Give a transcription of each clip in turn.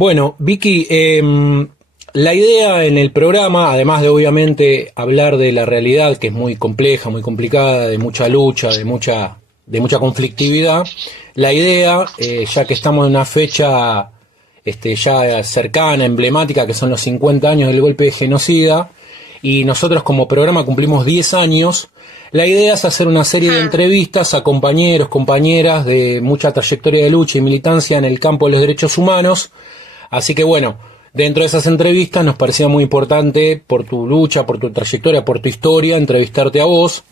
Bueno, Vicky, la idea en el programa, además de obviamente hablar de la realidad, que es muy compleja, muy complicada, de mucha lucha, de mucha conflictividad, la idea, ya que estamos en una fecha ya cercana, emblemática, que son los 50 años del golpe de genocida, y nosotros como programa cumplimos 10 años, la idea es hacer una serie de entrevistas a compañeros, compañeras de mucha trayectoria de lucha y militancia en el campo de los derechos humanos. Así que bueno, dentro de esas entrevistas nos parecía muy importante, por tu lucha, por tu trayectoria, por tu historia, entrevistarte a vos.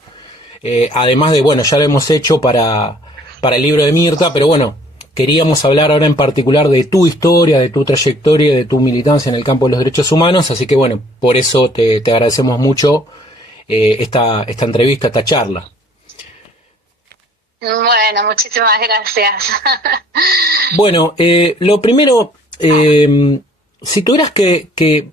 Además de, bueno, ya lo hemos hecho para el libro de Mirta, pero bueno, queríamos hablar ahora en particular de tu historia, de tu trayectoria, de tu militancia en el campo de los derechos humanos. Así que bueno, por eso te agradecemos mucho esta entrevista, esta charla. Bueno, muchísimas gracias. Bueno, lo primero, si tuvieras que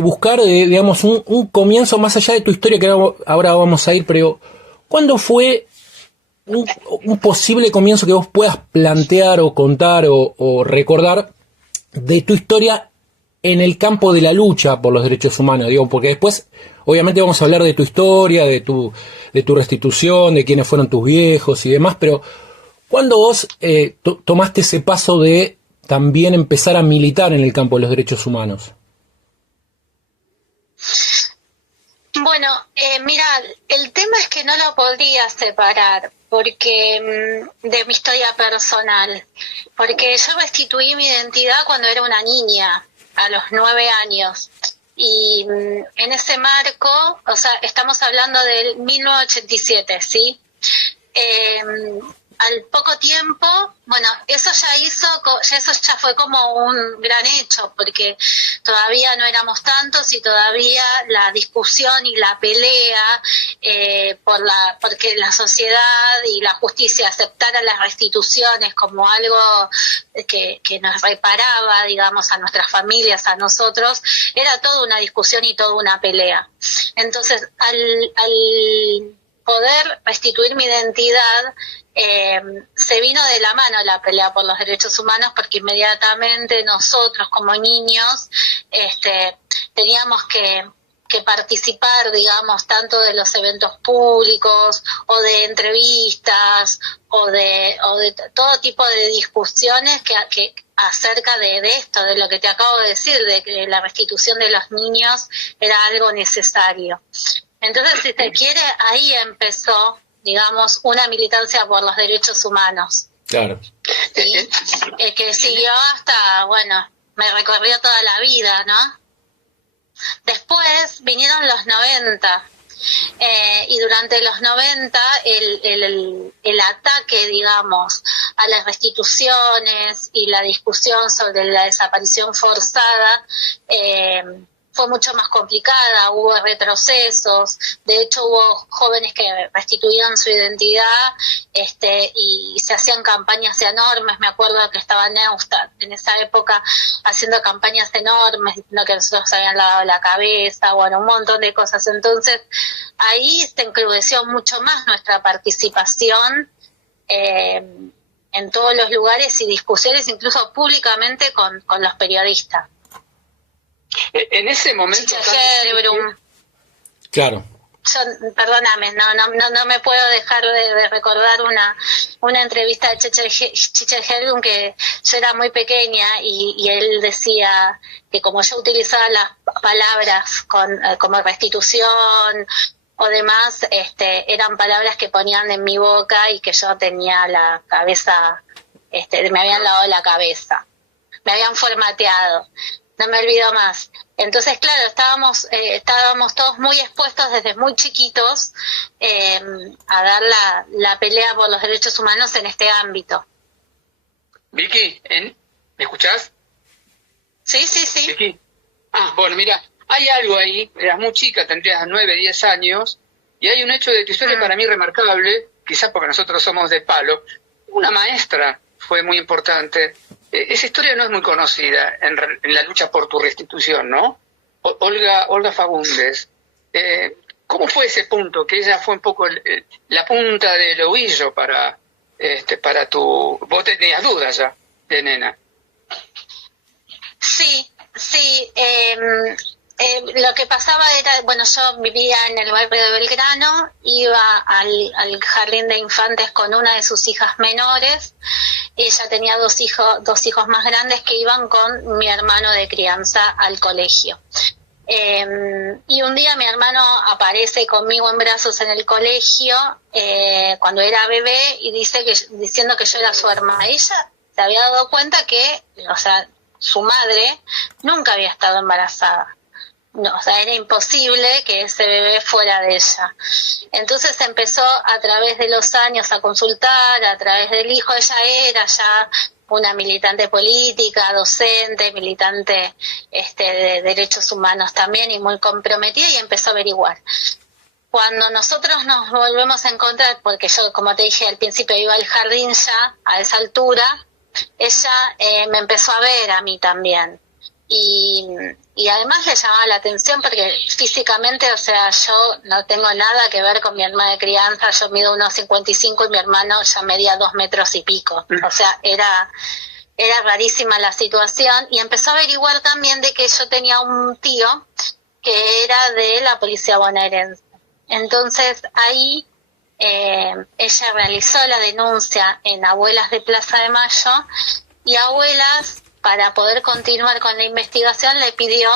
buscar, digamos, un comienzo más allá de tu historia, que ahora vamos a ir, pero ¿cuándo fue un posible comienzo que vos puedas plantear o contar o recordar de tu historia en el campo de la lucha por los derechos humanos? Digo, porque después, obviamente, vamos a hablar de tu historia, de tu restitución, de quiénes fueron tus viejos y demás, pero ¿cuándo vos tomaste ese paso de también empezar a militar en el campo de los derechos humanos? Bueno, mira, el tema es que no lo podría separar porque de mi historia personal, porque yo restituí mi identidad cuando era una niña, a los 9 años. Y en ese marco, o sea, estamos hablando del 1987, ¿sí? Al poco tiempo, bueno, eso ya fue como un gran hecho, porque todavía no éramos tantos y todavía la discusión y la pelea porque la sociedad y la justicia aceptara las restituciones como algo que nos reparaba, digamos, a nuestras familias, a nosotros, era toda una discusión y toda una pelea. Entonces, al poder restituir mi identidad, se vino de la mano la pelea por los derechos humanos, porque inmediatamente nosotros como niños teníamos que participar, digamos, tanto de los eventos públicos o de entrevistas o de todo tipo de discusiones que acerca de esto, de lo que te acabo de decir, de que la restitución de los niños era algo necesario. Entonces, si se quiere, ahí empezó, digamos, una militancia por los derechos humanos. Claro. ¿Sí? Que siguió hasta, bueno, me recorrió toda la vida, ¿no? Después vinieron los 90, y durante los 90 el ataque, digamos, a las restituciones y la discusión sobre la desaparición forzada fue mucho más complicada, hubo retrocesos, de hecho hubo jóvenes que restituían su identidad y se hacían campañas enormes. Me acuerdo que estaba Neustadt en esa época haciendo campañas enormes, diciendo que nosotros habían lavado la cabeza, bueno, un montón de cosas. Entonces ahí se encrudeció mucho más nuestra participación en todos los lugares y discusiones, incluso públicamente con los periodistas. En ese momento... Claro. Yo, perdóname, no me puedo dejar de recordar una entrevista de Chichel Hellum, que yo era muy pequeña y él decía que como yo utilizaba las palabras como restitución o demás, eran palabras que ponían en mi boca y que yo tenía la cabeza, me habían lavado la cabeza, me habían formateado. No me olvido más. Entonces, claro, estábamos todos muy expuestos desde muy chiquitos a dar la pelea por los derechos humanos en este ámbito. Vicky, ¿me escuchás? Sí. Vicky. Bueno, mira, hay algo ahí, eras muy chica, tendrías 9, 10 años, y hay un hecho de tu historia para mí remarcable, quizás porque nosotros somos de palo. Una maestra fue muy importante. Esa historia no es muy conocida en la lucha por tu restitución, ¿no? Olga Fagundes. ¿Cómo fue ese punto? Que ella fue un poco la punta del ovillo para tu... Vos tenías dudas ya de nena. Sí, sí. Lo que pasaba era, bueno, yo vivía en el barrio de Belgrano, iba al jardín de infantes con una de sus hijas menores. Ella tenía dos hijos más grandes que iban con mi hermano de crianza al colegio. Y un día mi hermano aparece conmigo en brazos en el colegio cuando era bebé y diciendo que yo era su hermana. Ella se había dado cuenta que, o sea, su madre nunca había estado embarazada. No, o sea, era imposible que ese bebé fuera de ella. Entonces empezó a través de los años a consultar, a través del hijo. Ella era ya una militante política, docente, militante de derechos humanos también y muy comprometida, y empezó a averiguar. Cuando nosotros nos volvemos a encontrar, porque yo, como te dije al principio, iba al jardín ya a esa altura, ella me empezó a ver a mí también. Y además le llamaba la atención porque físicamente, o sea, yo no tengo nada que ver con mi hermana de crianza. Yo mido 1,55 y mi hermano ya medía 2 metros y pico. O sea, era rarísima la situación, y empezó a averiguar también de que yo tenía un tío que era de la policía bonaerense. Entonces ahí ella realizó la denuncia en Abuelas de Plaza de Mayo, y Abuelas, para poder continuar con la investigación, le pidió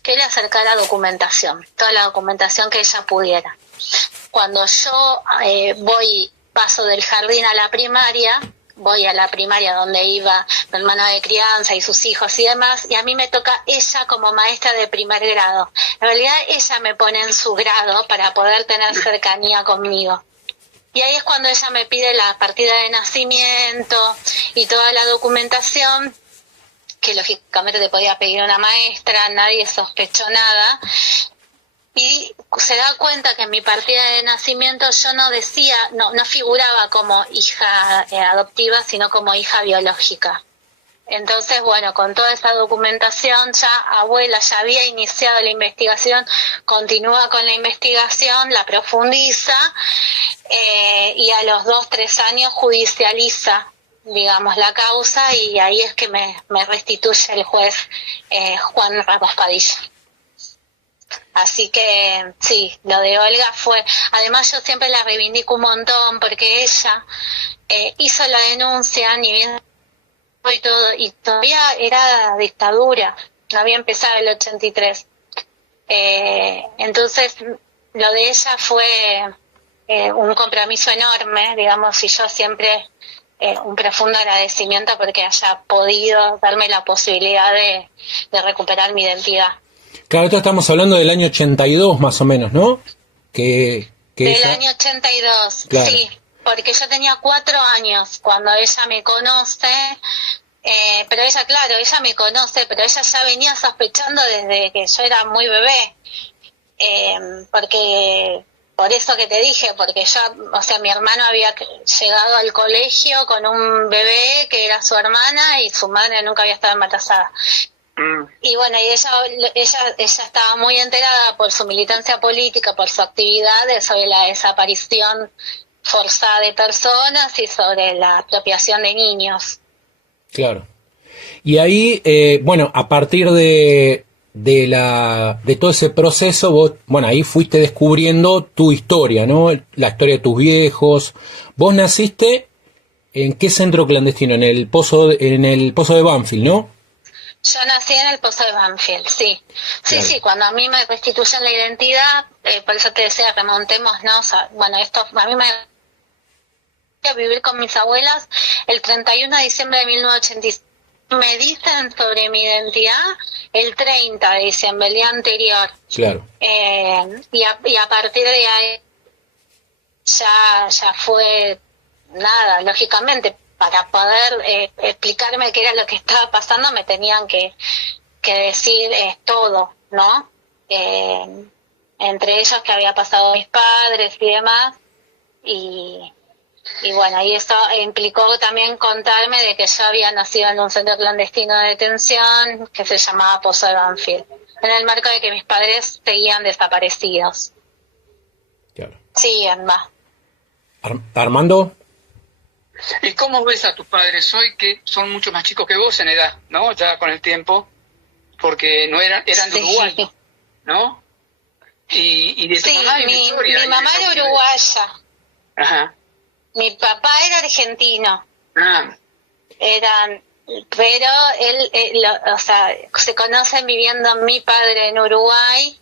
que le acercara documentación, toda la documentación que ella pudiera. Cuando yo paso del jardín a la primaria, voy a la primaria donde iba mi hermano de crianza y sus hijos y demás, y a mí me toca ella como maestra de primer grado. En realidad ella me pone en su grado para poder tener cercanía conmigo. Y ahí es cuando ella me pide la partida de nacimiento y toda la documentación, que lógicamente te podía pedir una maestra, nadie sospechó nada. Y se da cuenta que en mi partida de nacimiento yo no figuraba como hija adoptiva, sino como hija biológica. Entonces, bueno, con toda esa documentación, ya Abuela ya había iniciado la investigación, continúa con la investigación, la profundiza, y a los 2-3 años judicializa, digamos, la causa, y ahí es que me restituye el juez Juan Ramos Padilla. Así que sí, lo de Olga fue, además yo siempre la reivindico un montón porque ella hizo la denuncia, ni bien y todo, y todavía era dictadura, no había empezado el 83. Entonces lo de ella fue un compromiso enorme, digamos, y yo siempre un profundo agradecimiento porque haya podido darme la posibilidad de recuperar mi identidad. Claro, esto estamos hablando del año 82 más o menos, ¿no? Del año 82, claro. Sí, porque yo tenía 4 años cuando ella me conoce, pero ella, claro, ella me conoce, pero ella ya venía sospechando desde que yo era muy bebé, porque, por eso que te dije, porque yo, o sea, mi hermano había llegado al colegio con un bebé que era su hermana y su madre nunca había estado embarazada. Y bueno, y ella estaba muy enterada por su militancia política, por su actividad sobre la desaparición forzada de personas y sobre la apropiación de niños. Claro. Y ahí, bueno, a partir de todo ese proceso, vos, bueno, ahí fuiste descubriendo tu historia, ¿no? La historia de tus viejos. Vos naciste ¿en qué centro clandestino? En el pozo de Banfield, ¿no? Yo nací en el Pozo de Banfield, sí. Sí, claro. Sí, cuando a mí me restituyen la identidad, por eso te decía, remontémonos, bueno, esto a mí me a vivir con mis abuelas el 31 de diciembre de 1985. Me dicen sobre mi identidad el 30 de diciembre, el día anterior. Claro. Y a partir de ahí ya fue nada, lógicamente. Para poder explicarme qué era lo que estaba pasando, me tenían que decir todo, ¿no? Entre ellos que había pasado a mis padres y demás. Y bueno, y eso implicó también contarme de que yo había nacido en un centro clandestino de detención que se llamaba Pozo de Banfield, en el marco de que mis padres seguían desaparecidos. Claro. Sí, Anma. Armando. ¿Y cómo ves a tus padres hoy, que son mucho más chicos que vos en edad, ¿no? Ya con el tiempo, porque no eran de Uruguay, ¿no? Y de tu Sí, mamá hay una historia. mi mamá era uruguaya. Ajá. Mi papá era argentino. Ah, Pero o sea, se conocen viviendo mi padre en Uruguay,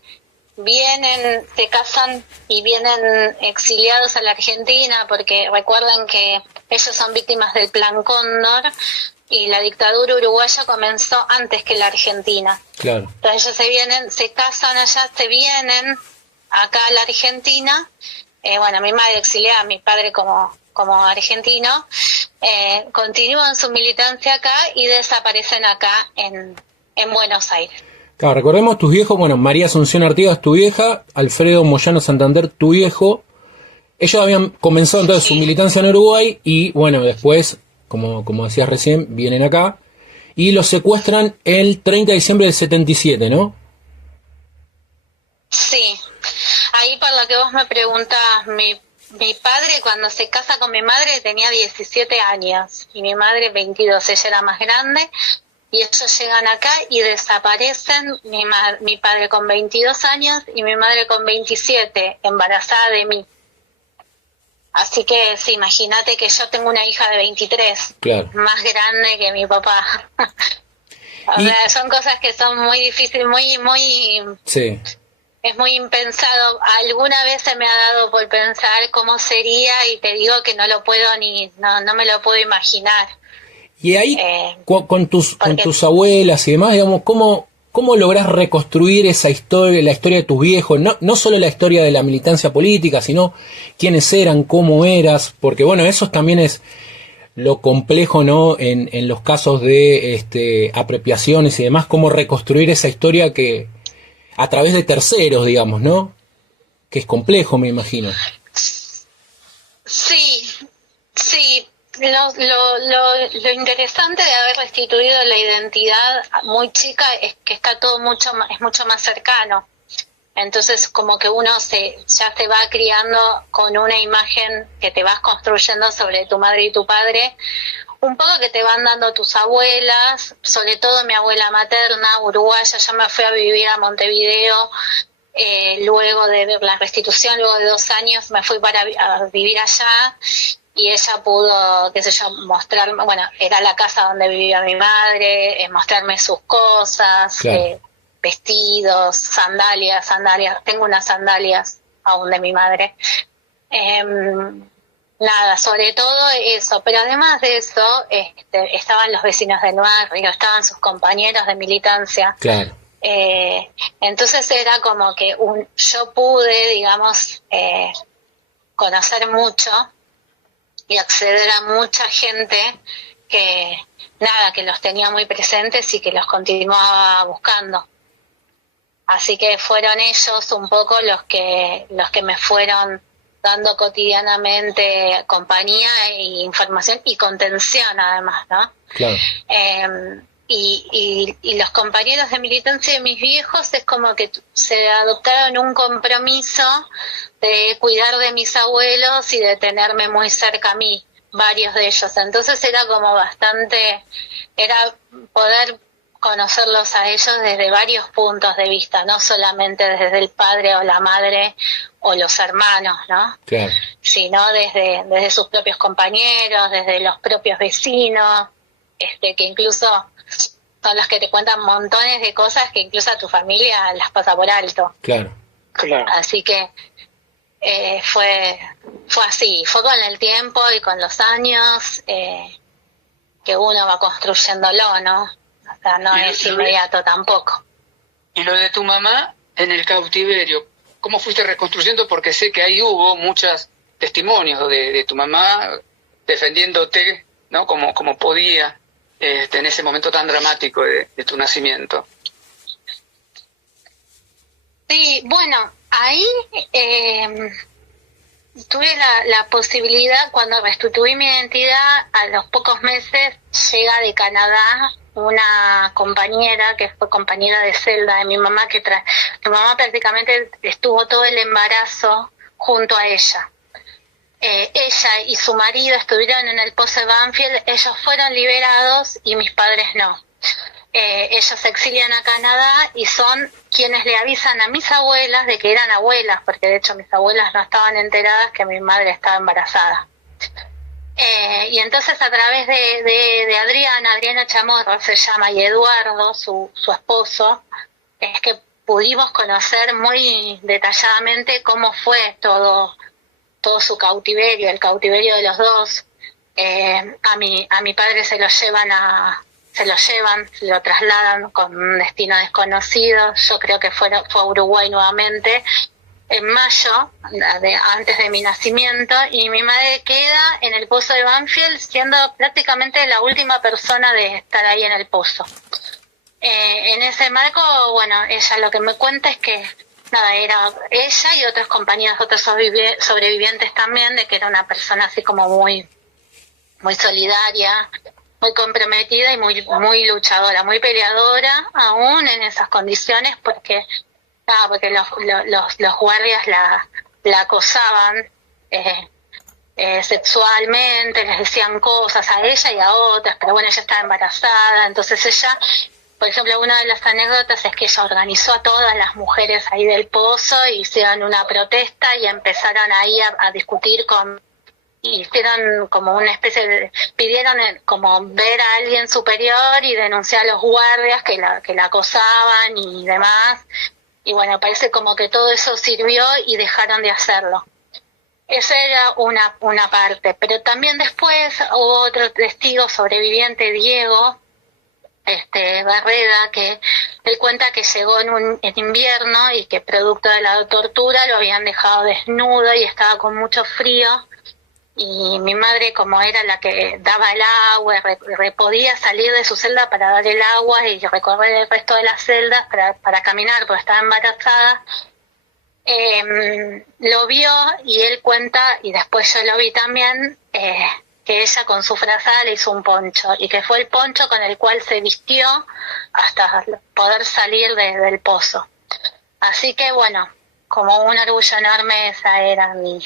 se casan y vienen exiliados a la Argentina porque recuerden que ellos son víctimas del Plan Cóndor y la dictadura uruguaya comenzó antes que la Argentina. Claro. Entonces ellos se casan allá, se vienen acá a la Argentina. Bueno, mi madre exiliada, mi padre como argentino, continúan su militancia acá y desaparecen acá en Buenos Aires. Claro, recordemos tus viejos, bueno, María Asunción Artigas, tu vieja, Alfredo Moyano Santander, tu viejo. Ellos habían comenzado entonces su militancia en Uruguay y, bueno, después, como decías recién, vienen acá y los secuestran el 30 de diciembre del 77, ¿no? Sí, ahí por lo que vos me preguntás, mi padre cuando se casa con mi madre tenía 17 años y mi madre 22, ella era más grande. Y ellos llegan acá y desaparecen, mi padre con 22 años y mi madre con 27, embarazada de mí. Así que sí, imagínate que yo tengo una hija de 23, claro, más grande que mi papá. O sea, son cosas que son muy difíciles, sí. Es muy impensado. Alguna vez se me ha dado por pensar cómo sería y te digo que no lo puedo no me lo puedo imaginar. Y ahí, con tus abuelas y demás, digamos, ¿cómo lográs reconstruir esa historia, la historia de tus viejos? No solo la historia de la militancia política, sino quiénes eran, cómo eras, porque bueno, eso también es lo complejo, ¿no? En los casos de apropiaciones y demás, cómo reconstruir esa historia que a través de terceros, digamos, ¿no? Que es complejo, me imagino. Sí. Lo interesante de haber restituido la identidad muy chica es que está todo es mucho más cercano. Entonces como que uno ya se va criando con una imagen que te vas construyendo sobre tu madre y tu padre, un poco que te van dando tus abuelas, sobre todo mi abuela materna, uruguaya. Yo me fui a vivir a Montevideo luego de ver la restitución, luego de 2 años me fui a vivir allá. Y ella pudo, qué sé yo, mostrarme, bueno, era la casa donde vivía mi madre, mostrarme sus cosas, claro. Vestidos, sandalias, tengo unas sandalias aún de mi madre. Nada, sobre todo eso, pero además de eso, estaban los vecinos del barrio, estaban sus compañeros de militancia. Claro. Entonces era como que yo pude, digamos, conocer mucho y acceder a mucha gente que los tenía muy presentes y que los continuaba buscando. Así que fueron ellos un poco los que me fueron dando cotidianamente compañía e información y contención además, ¿no? Claro. Y los compañeros de militancia de mis viejos es como que se adoptaron un compromiso de cuidar de mis abuelos y de tenerme muy cerca a mí, varios de ellos. Entonces era como era poder conocerlos a ellos desde varios puntos de vista, no solamente desde el padre o la madre o los hermanos, ¿no? Claro. Sino desde sus propios compañeros, desde los propios vecinos, que incluso son los que te cuentan montones de cosas que incluso a tu familia las pasa por alto. Claro. Así que fue así, fue con el tiempo y con los años que uno va construyéndolo, ¿no? O sea, no es inmediato tampoco. Y lo de tu mamá en el cautiverio, ¿cómo fuiste reconstruyendo? Porque sé que ahí hubo muchos testimonios de tu mamá defendiéndote, ¿no? Como podía. En ese momento tan dramático de tu nacimiento. Sí, bueno, ahí tuve la posibilidad, cuando restituí mi identidad, a los pocos meses llega de Canadá una compañera que fue compañera de celda de mi mamá, mi mamá prácticamente estuvo todo el embarazo junto a ella. ella y su marido estuvieron en el pozo de Banfield, ellos fueron liberados y mis padres no. Ellos se exilian a Canadá y son quienes le avisan a mis abuelas de que eran abuelas, porque de hecho mis abuelas no estaban enteradas que mi madre estaba embarazada. Y entonces a través de Adriana Chamorro se llama, y Eduardo, su esposo, es que pudimos conocer muy detalladamente cómo fue todo su cautiverio, el cautiverio de los dos. A mi padre se lo trasladan con un destino desconocido. Yo creo que fue a Uruguay nuevamente en mayo, antes de mi nacimiento, y mi madre queda en el pozo de Banfield siendo prácticamente la última persona de estar ahí en el pozo. En ese marco, bueno, ella lo que me cuenta es que nada, era ella y otros compañeros, otros sobrevivientes también, de que era una persona así como muy solidaria, muy comprometida y muy luchadora, muy peleadora, aún en esas condiciones, porque los guardias la acosaban sexualmente, les decían cosas a ella y a otras, pero bueno, ella estaba embarazada, entonces ella, por ejemplo, una de las anécdotas es que ella organizó a todas las mujeres ahí del pozo, hicieron una protesta y empezaron ahí a discutir y hicieron como una especie de, pidieron como ver a alguien superior y denunciar a los guardias que la acosaban y demás. Y bueno, parece como que todo eso sirvió y dejaron de hacerlo. Esa era una parte, pero también después hubo otro testigo sobreviviente, Diego Barreda, que él cuenta que llegó en invierno y que producto de la tortura lo habían dejado desnudo y estaba con mucho frío. Y mi madre, como era la que daba el agua, podía salir de su celda para dar el agua y recorrer el resto de las celdas para caminar, porque estaba embarazada, lo vio y él cuenta, y después yo lo vi también, que ella con su frazada le hizo un poncho, y que fue el poncho con el cual se vistió hasta poder salir del pozo. Así que bueno, como un orgullo enorme, esa era mi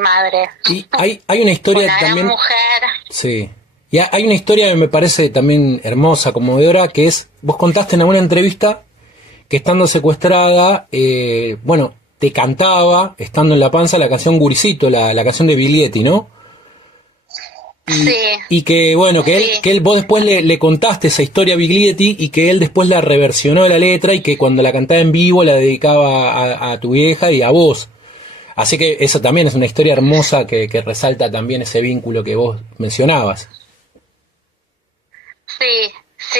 madre. Y hay una historia una también. Gran mujer. Sí. Y hay una historia que me parece también hermosa, conmovedora, que es, vos contaste en alguna entrevista que estando secuestrada, bueno, te cantaba, estando en la panza, la canción Gurisito, la canción de Biglietti, ¿no? Sí. Y que, bueno, que él, vos después le contaste esa historia a Biglietti y que él después la reversionó la letra y que cuando la cantaba en vivo la dedicaba a tu vieja y a vos. Así que eso también es una historia hermosa que resalta también ese vínculo que vos mencionabas. Sí,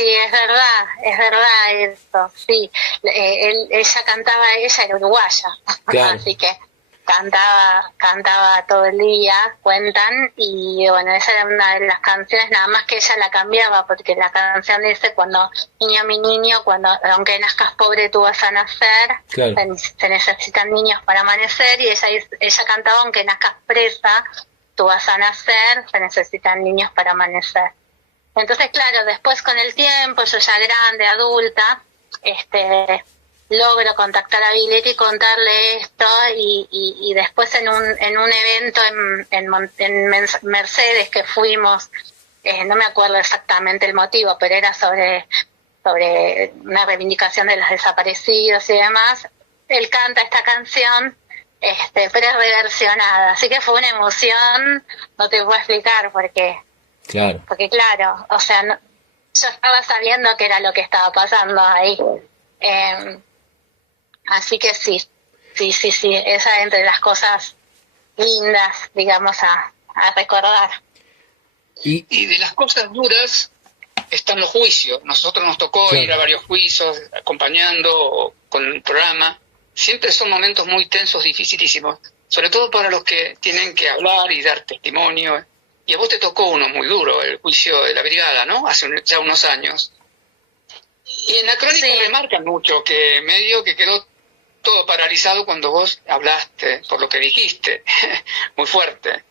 es verdad eso, sí. Ella era uruguaya, Claro. así que cantaba todo el día, cuentan, y bueno, esa era una de las canciones, nada más que ella la cambiaba, porque la canción dice, cuando niño mi niño, aunque nazcas pobre tú vas a nacer, Claro. se necesitan niños para amanecer, y ella cantaba, aunque nazcas presa, tú vas a nacer, se necesitan niños para amanecer. Entonces, claro, después con el tiempo, yo ya grande, adulta, logro contactar a Biglietti y contarle esto, y después en un evento en Mercedes que fuimos, no me acuerdo exactamente el motivo, pero era sobre una reivindicación de los desaparecidos y demás, él canta esta canción, pero es reversionada, así que fue una emoción, no te puedo explicar porque claro, o sea, yo estaba sabiendo que era lo que estaba pasando ahí. Así que sí, esa es entre las cosas lindas, digamos, a recordar. Y de las cosas duras están los juicios. Nosotros nos tocó ir a varios juicios, acompañando con el programa. Siempre son momentos muy tensos, dificilísimos, sobre todo para los que tienen que hablar y dar testimonio. Y a vos te tocó uno muy duro, el juicio de la brigada, ¿no? Hace ya unos años. Y en la crónica remarcan mucho que medio que quedó todo paralizado cuando vos hablaste, por lo que dijiste, muy fuerte.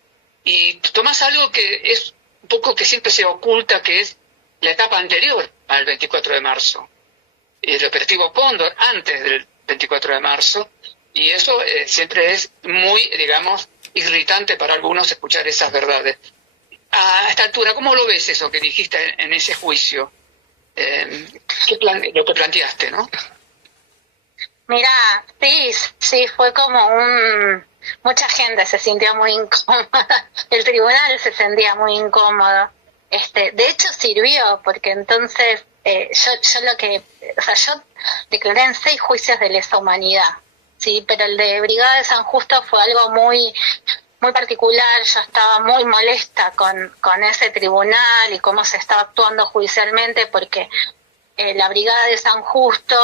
Y tomás algo que es un poco que siempre se oculta, que es la etapa anterior al 24 de marzo. Y el operativo Cóndor antes del 24 de marzo. Y eso siempre es muy, digamos, irritante para algunos escuchar esas verdades. A esta altura, ¿cómo lo ves eso que dijiste en ese juicio? Lo que planteaste, ¿no? Mira, sí, fue como mucha gente se sintió muy incómoda, el tribunal se sentía muy incómodo. De hecho sirvió, porque entonces yo declaré en 6 juicios de lesa humanidad, sí, pero el de Brigada de San Justo fue algo muy muy particular. Yo estaba muy molesta con ese tribunal y cómo se estaba actuando judicialmente, porque la Brigada de San Justo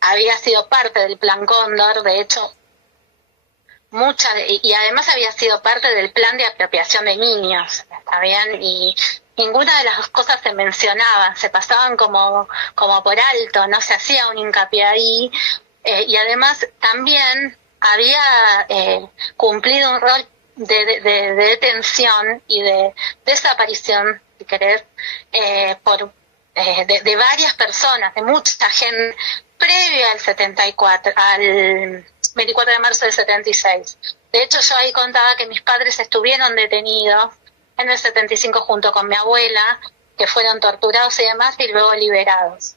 había sido parte del Plan Cóndor, de hecho, y además había sido parte del plan de apropiación de niños, ¿está bien? Y ninguna de las dos cosas se mencionaba, se pasaban como por alto, no se hacía un hincapié ahí, y además también había cumplido un rol de detención y de desaparición, si querés, de varias personas, de mucha gente, previo al 74, al 24 de marzo del 76. De hecho, yo ahí contaba que mis padres estuvieron detenidos en el 75 junto con mi abuela, que fueron torturados y demás, y luego liberados.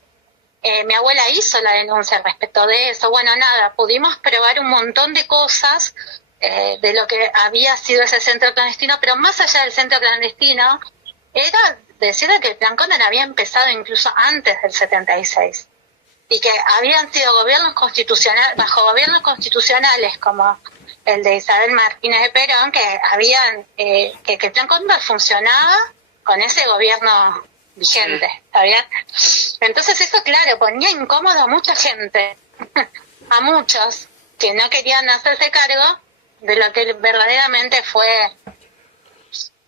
Mi abuela hizo la denuncia respecto de eso. Bueno, nada, pudimos probar un montón de cosas de lo que había sido ese centro clandestino, pero más allá del centro clandestino, era decir que el Plan Cóndor había empezado incluso antes del 76. Y que habían sido gobiernos constitucionales, bajo gobiernos constitucionales como el de Isabel Martínez de Perón, que habían que el Plan Cóndor funcionaba con ese gobierno vigente, ¿está bien? Entonces eso, claro, ponía incómodo a mucha gente, a muchos que no querían hacerse cargo de lo que verdaderamente fue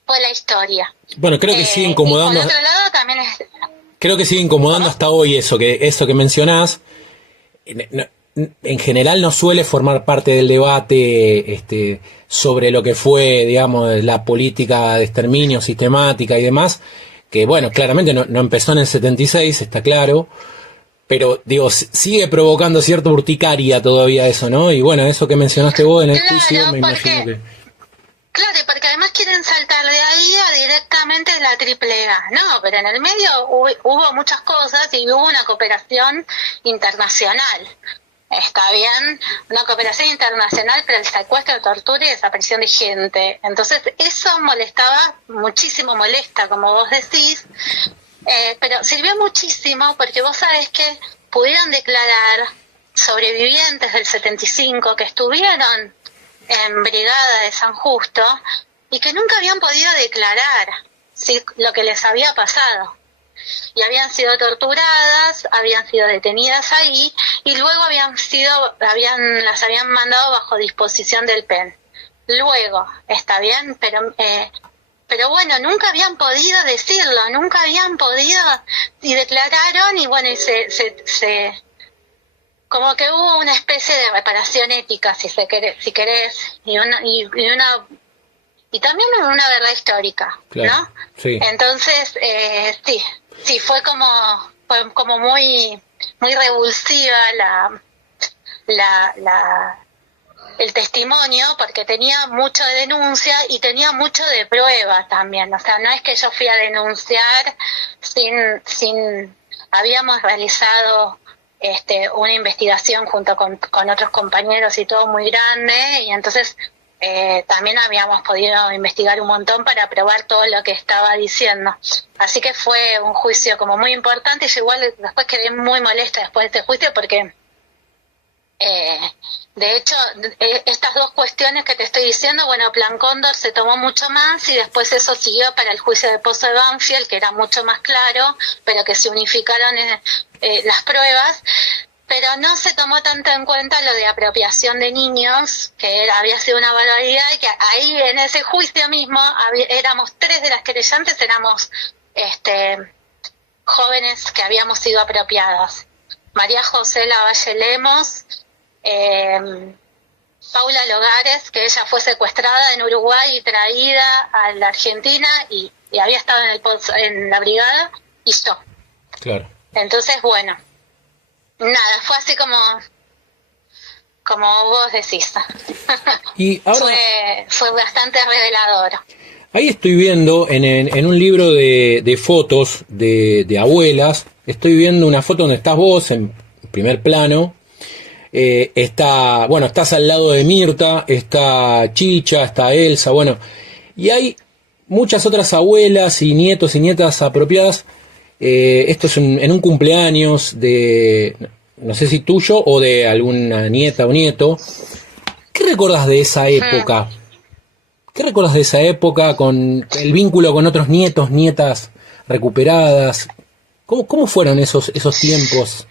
la historia. Bueno, creo que sigue incomodando. Y por otro lado también Creo que sigue incomodando hasta hoy eso que mencionás. En general no suele formar parte del debate sobre lo que fue, digamos, la política de exterminio sistemática y demás, que bueno, claramente no empezó en el 76, está claro, pero digo, sigue provocando cierta urticaria todavía eso, ¿no? Y bueno, eso que mencionaste vos en el juicio, me imagino que... Claro, porque además quieren saltar de ahí a directamente la AAA. No, pero en el medio hubo muchas cosas y hubo una cooperación internacional. Está bien, una cooperación internacional para el secuestro, tortura y desaparición de gente. Entonces eso molestaba, muchísimo molesta, como vos decís, pero sirvió muchísimo porque vos sabés que pudieron declarar sobrevivientes del 75 que estuvieron en Brigada de San Justo y que nunca habían podido declarar, ¿sí?, lo que les había pasado. Y habían sido torturadas, habían sido detenidas ahí y luego las habían mandado bajo disposición del PEN. Luego, está bien, pero bueno, nunca habían podido decirlo, nunca habían podido, y declararon, y bueno, y se como que hubo una especie de reparación ética, si querés, y también una verdad histórica, claro, ¿no? Sí. Entonces, sí, fue como muy revulsiva el testimonio, porque tenía mucho de denuncia y tenía mucho de prueba también. O sea, no es que yo fui a denunciar habíamos realizado una investigación junto con otros compañeros y todo muy grande, y entonces también habíamos podido investigar un montón para probar todo lo que estaba diciendo. Así que fue un juicio como muy importante, y yo igual después quedé muy molesta después de este juicio porque de hecho estas dos cuestiones que te estoy diciendo, bueno, Plan Cóndor se tomó mucho más y después eso siguió para el juicio de Pozo de Banfield, que era mucho más claro, pero que se unificaron las pruebas. Pero no se tomó tanto en cuenta lo de apropiación de niños, que había sido una barbaridad, y que ahí en ese juicio mismo éramos 3 de las querellantes, éramos jóvenes que habíamos sido apropiadas. María José Lavalle Lemos, Paula Logares, que ella fue secuestrada en Uruguay y traída a la Argentina y había estado en la brigada, y yo. Claro. Entonces, bueno, nada, fue así como como vos decís. Y ahora, fue bastante revelador. ahí estoy viendo en un libro de fotos de abuelas, estoy viendo una foto donde estás vos en primer plano. Estás al lado de Mirta, está Chicha, está Elsa, bueno, y hay muchas otras abuelas y nietos y nietas apropiadas. Esto es en un cumpleaños de, no sé si tuyo o de alguna nieta o nieto. ¿Qué recordás de esa época? ¿Qué recuerdas de esa época con el vínculo con otros nietos, nietas recuperadas? ¿Cómo fueron esos tiempos?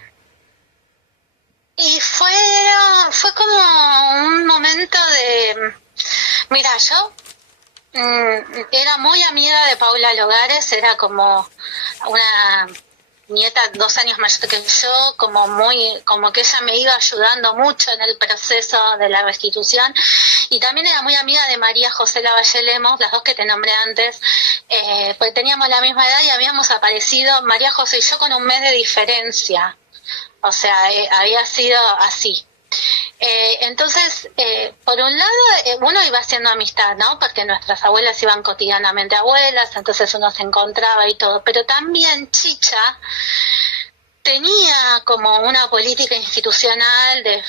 Y fue como un momento de... Mira, yo era muy amiga de Paula Logares, era como una nieta 2 años mayor que yo, como que ella me iba ayudando mucho en el proceso de la restitución, y también era muy amiga de María José Lavalle Lemos, las dos que te nombré antes, pues teníamos la misma edad y habíamos aparecido, María José y yo, con un mes de diferencia, o sea, había sido así. Entonces, por un lado, uno iba haciendo amistad, ¿no? Porque nuestras abuelas iban cotidianamente a abuelas, entonces uno se encontraba y todo. Pero también Chicha tenía como una política institucional de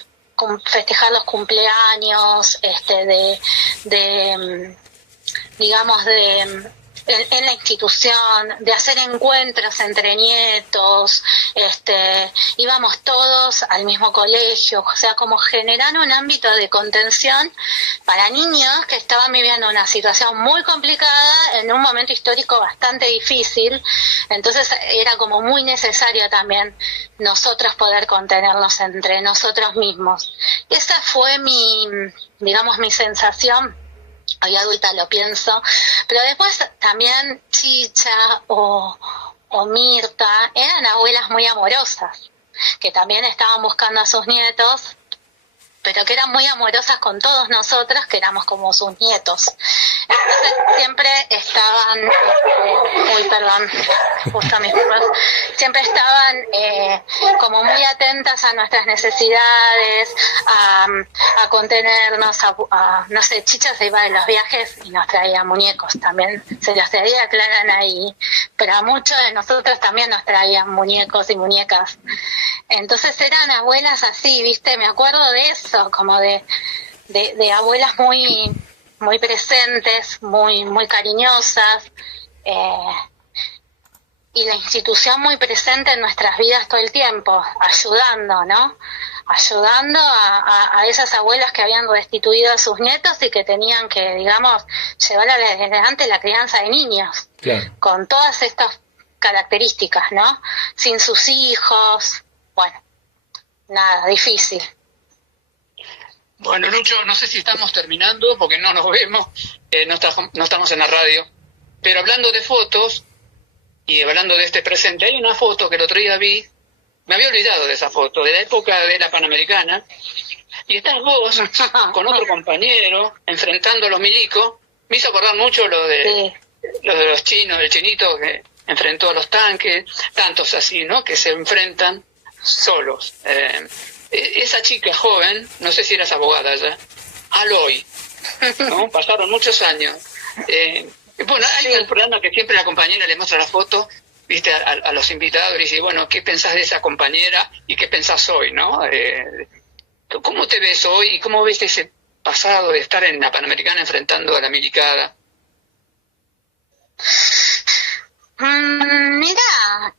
festejar los cumpleaños, digamos, en la institución, de hacer encuentros entre nietos, íbamos todos al mismo colegio, o sea, como generar un ámbito de contención para niños que estaban viviendo una situación muy complicada en un momento histórico bastante difícil. Entonces era como muy necesario también nosotros poder contenernos entre nosotros mismos. Esa fue mi sensación. Hoy adulta lo pienso, pero después también Chicha o Mirta eran abuelas muy amorosas, que también estaban buscando a sus nietos, pero que eran muy amorosas con todos nosotros, que éramos como sus nietos. Entonces siempre estaban, justo mis perros, siempre estaban como muy atentas a nuestras necesidades, a contenernos, no sé, Chicha se iba de los viajes y nos traía muñecos también, se los traía, aclaran ahí, pero a muchos de nosotros también nos traían muñecos y muñecas. Entonces eran abuelas así, ¿viste? Me acuerdo de eso, como de abuelas muy muy presentes, muy cariñosas, y la institución muy presente en nuestras vidas todo el tiempo, ayudando, ¿no? Ayudando a esas abuelas que habían restituido a sus nietos y que tenían que, digamos, llevar adelante la crianza de niños, Claro. con todas estas características, ¿no? Sin sus hijos, bueno, nada, difícil. Bueno, Lucho, no sé si estamos terminando porque no nos vemos, no estamos en la radio, pero hablando de fotos y hablando de este presente, hay una foto que el otro día vi, me había olvidado de esa foto, de la época de la Panamericana, y estás vos con otro compañero enfrentando a los milicos. Me hizo acordar mucho lo de los chinos, el chinito que enfrentó a los tanques, tantos así, ¿no? Que se enfrentan solos. Esa chica joven, no sé si eras abogada ya, Aloy, ¿no? Pasaron muchos años. Bueno, hay un programa que siempre la compañera le muestra la foto, viste, a los invitados, y dice, bueno, ¿qué pensás de esa compañera y qué pensás hoy, no? ¿Cómo te ves hoy y cómo ves ese pasado de estar en la Panamericana enfrentando a la milicada? Mira,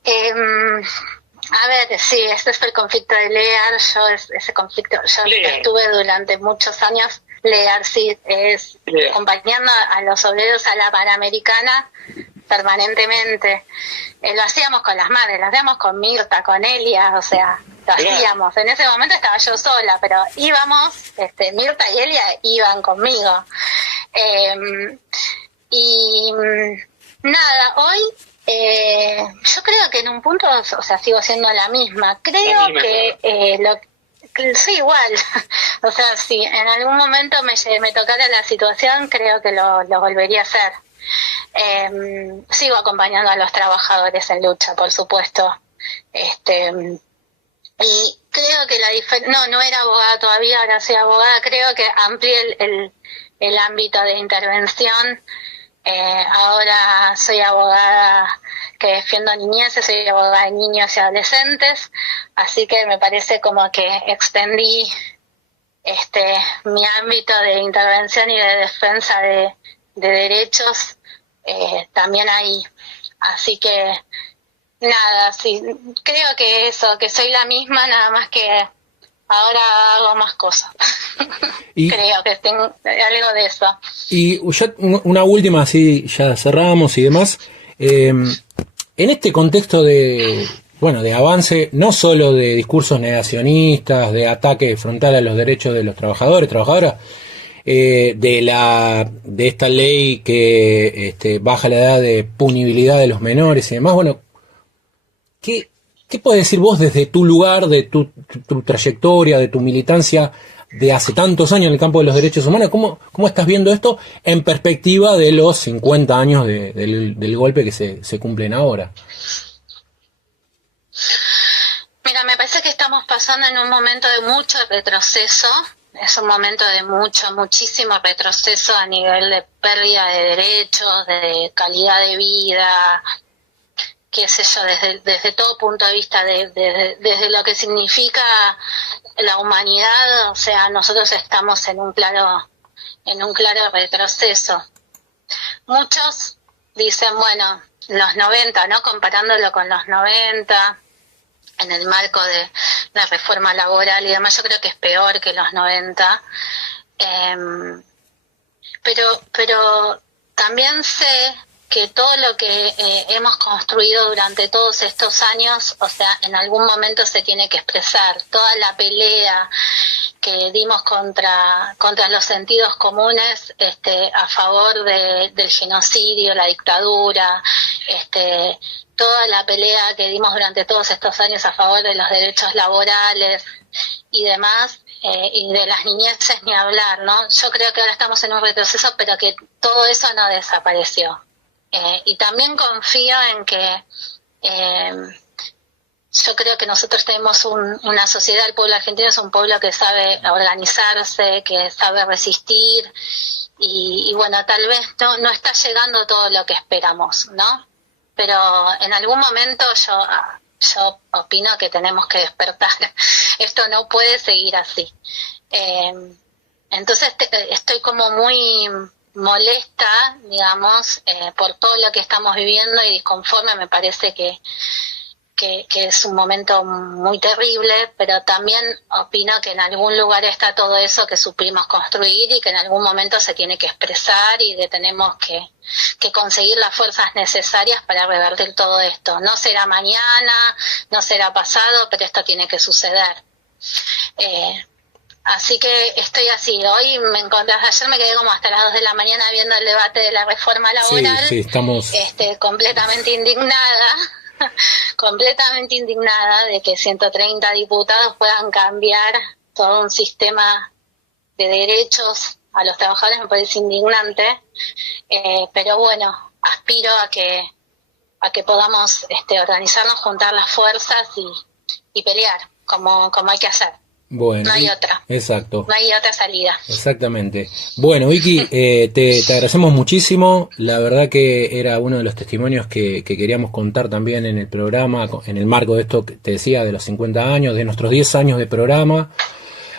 a ver, sí, ese es el conflicto de Lear. Estuve durante muchos años, Lear, sí, es Lear, acompañando a los obreros a la Panamericana permanentemente. Lo hacíamos con las madres, lo hacíamos con Mirta, con Elia, o sea, lo hacíamos. En ese momento estaba yo sola, pero íbamos, Mirta y Elia iban conmigo. Y nada, hoy yo creo que en un punto, o sea, sigo siendo la misma. Creo que sí, igual. O sea, si en algún momento me tocara la situación, creo que lo volvería a hacer. Sigo acompañando a los trabajadores en lucha, por supuesto. Y creo que la diferencia, no era abogada todavía, ahora soy abogada, creo que amplié el ámbito de intervención. Ahora soy abogada que defiendo niñeces, soy abogada de niños y adolescentes, así que me parece como que extendí mi ámbito de intervención y de defensa de derechos también ahí. Así que nada, sí, creo que eso, que soy la misma, nada más que ahora hago más cosas. Creo que tengo algo de eso. Y ya una última, así ya cerramos y demás. En este contexto de avance, no solo de discursos negacionistas, de ataque frontal a los derechos de los trabajadores, trabajadoras, de esta ley que baja la edad de punibilidad de los menores y demás, bueno, ¿qué puedes decir vos desde tu lugar, de tu trayectoria, de tu militancia de hace tantos años en el campo de los derechos humanos? ¿Cómo estás viendo esto en perspectiva de los 50 años del golpe que se cumplen ahora? Mira, me parece que estamos pasando en un momento de mucho retroceso. Es un momento de muchísimo retroceso a nivel de pérdida de derechos, de calidad de vida, qué sé yo, desde todo punto de vista, desde lo que significa la humanidad. O sea, nosotros estamos en un claro retroceso. Muchos dicen, bueno, los 90, ¿no? Comparándolo con los 90, en el marco de la reforma laboral y demás, yo creo que es peor que los 90. Pero también sé que todo lo que hemos construido durante todos estos años, o sea, en algún momento se tiene que expresar. Toda la pelea que dimos contra los sentidos comunes a favor del genocidio, la dictadura, toda la pelea que dimos durante todos estos años a favor de los derechos laborales y demás, y de las niñeces ni hablar, ¿no? Yo creo que ahora estamos en un retroceso, pero que todo eso no desapareció. Y también confío en que yo creo que nosotros tenemos una sociedad, el pueblo argentino es un pueblo que sabe organizarse, que sabe resistir, y bueno, tal vez no está llegando todo lo que esperamos, ¿no? Pero en algún momento yo opino que tenemos que despertar. Esto no puede seguir así. Entonces estoy como muy molesta, digamos, por todo lo que estamos viviendo y disconforme. Me parece que es un momento muy terrible, pero también opino que en algún lugar está todo eso que supimos construir y que en algún momento se tiene que expresar y que tenemos que conseguir las fuerzas necesarias para revertir todo esto. No será mañana, no será pasado, pero esto tiene que suceder. Así que estoy así. Hoy ayer me quedé como hasta las 2 de la mañana viendo el debate de la reforma laboral. Sí, estamos completamente indignada de que 130 diputados puedan cambiar todo un sistema de derechos a los trabajadores. Me parece indignante, pero bueno, aspiro a que podamos organizarnos, juntar las fuerzas y pelear como hay que hacer. Bueno, no hay otra. Exacto. No hay otra salida. Exactamente. Bueno, Vicky, te agradecemos muchísimo. La verdad que era uno de los testimonios que queríamos contar también en el programa, en el marco de esto que te decía, de los 50 años, de nuestros 10 años de programa.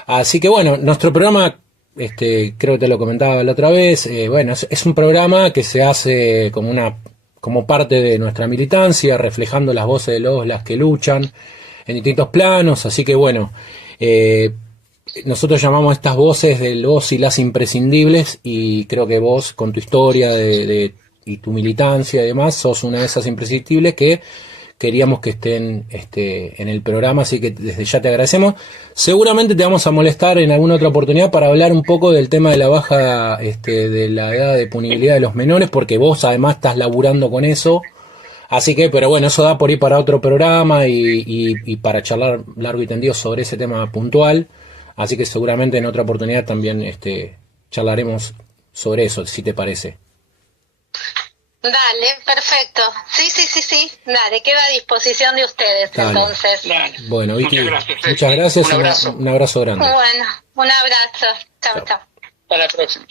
Así que bueno, nuestro programa, creo que te lo comentaba la otra vez, bueno, es un programa que se hace como parte de nuestra militancia, reflejando las voces de las que luchan en distintos planos. Así que bueno, nosotros llamamos a estas voces de los y las imprescindibles, y creo que vos, con tu historia y tu militancia y demás, sos una de esas imprescindibles que queríamos que estén en el programa, así que desde ya te agradecemos. Seguramente te vamos a molestar en alguna otra oportunidad para hablar un poco del tema de la baja de la edad de punibilidad de los menores, porque vos además estás laburando con eso. Así que, pero bueno, eso da por ir para otro programa y para charlar largo y tendido sobre ese tema puntual. Así que seguramente en otra oportunidad también charlaremos sobre eso, si te parece. Dale, perfecto. Sí. Dale, queda a disposición de ustedes, Dale. entonces. Dale. Bueno, Vicky, Muchas gracias. muchas gracias Un y abrazo. un abrazo grande. Bueno, un abrazo. Chao, Chao. chao. Hasta la próxima.